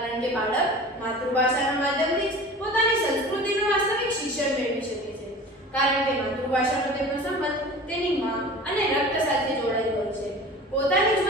કારણ કે બાળક માતૃભાષાના માધ્યમથી પોતાની સંસ્કૃતિનું વાસ્તવિક શિક્ષણ મેળવી શકે છે. કારણ કે માતૃભાષાનો તેમનો સંબંધ તેની માં અને રક્ત સાથે જોડાયેલો હોય છે. પોતાની જ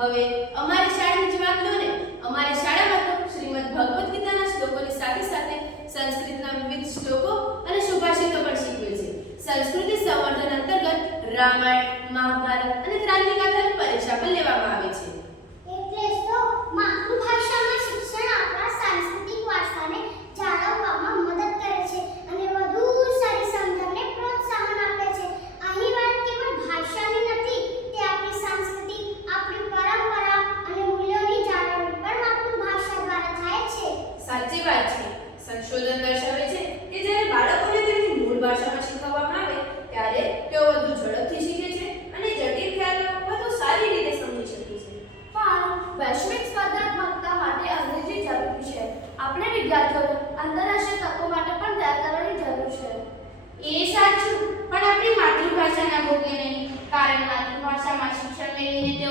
હવે અમારી શાળાની જ વાત લો ને. અમારી શાળામાં તો શ્રીમદ ભગવદ્ ગીતાના શ્લોકોની સાથે સાથે સંસ્કૃતના વિવિધ શ્લોકો અને સુભાષિતો પણ શીખવે છે. સંસ્કૃતિ સંવર્ધન અંતર્ગત રામાયણ, મહાભારત અને ક્રાંતિકાથાની પરીક્ષા પણ લેવામાં આવે છે.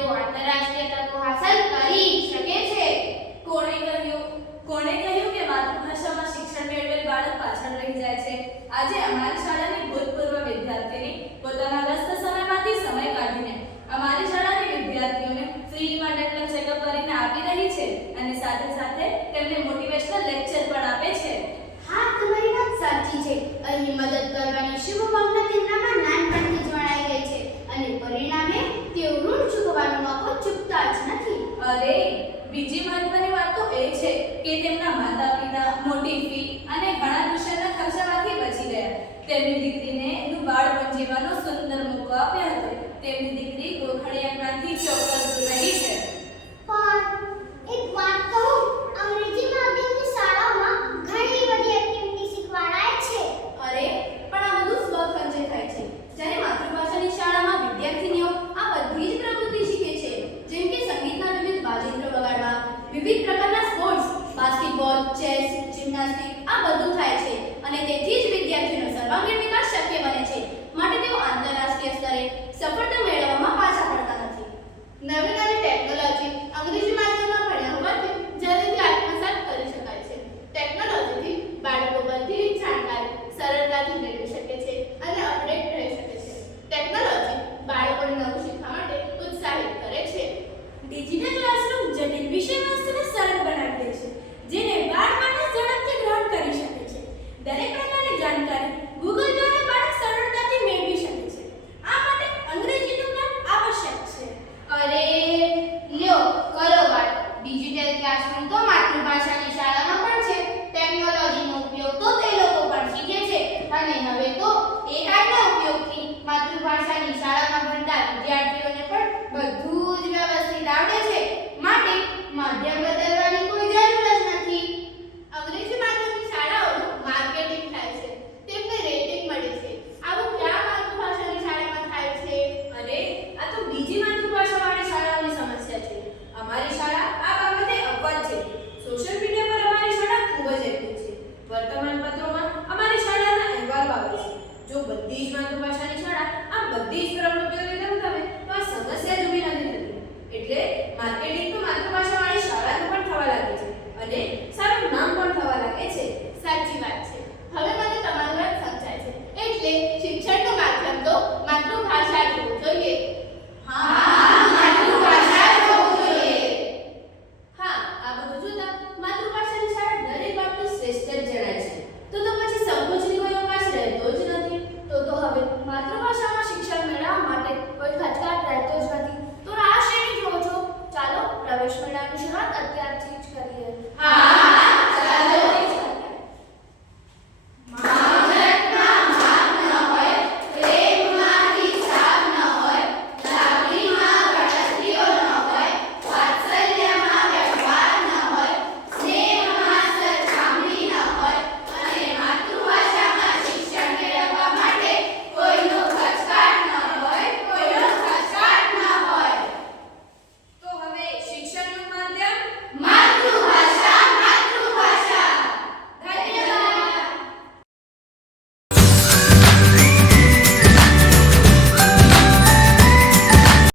તેઓ આંતરરાષ્ટ્રીય તકો હાંસલ કરી શકે છે. કોણે કહ્યું? કોણે કહ્યું કે માતૃભાષામાં શિક્ષણ મેળવેલ બાળક પાછળ રહી જાય છે? આજે અમારી શાળાની ભૂતપૂર્વ વિદ્યાર્થીની પોતાના વ્યસ્ત સમયમાંથી સમય કાઢીને અમારી શાળાની વિદ્યાર્થીઓને ફ્રી માં ડેન્ટલ ચેકઅપ કરીને આપી રહી છે અને સાથે સાથે જીવાનો સુંદર મોકો આપ્યો હતો. તેમની દીકરી ગોખણિયા ક્રાંતિ ચોક્કસ રહી છે? પણ એક વાત કહું અંગ્રેજી માધ્યમની શાળાઓમાં ઘણી બધી એક્ટિવિટી શીખવાડાય છે. અરે પણ આ બધું સ્વખર્જે થાય છે. જ્યારે માતૃભાષાની શાળામાં વિદ્યાર્થીનીઓ આ બધી જ પ્રવૃત્તિ શીખે છે જેમ કે સંગીતના વિવિધ વાજિંત્રો વગાડવા વિવિધ પ્રકારના સ્પોર્ટ્સ બાસ્કેટબોલ ચેસ જિમ્નાસ્ટિક આ બધું થાય છે. અને તેથી જ વિદ્યાર્થીનો સર્વાંગીણ વિકાસ શક્ય બને છે. માટે તેઓ આંતરરાષ્ટ્રીય સ્તરે સફળતા mayor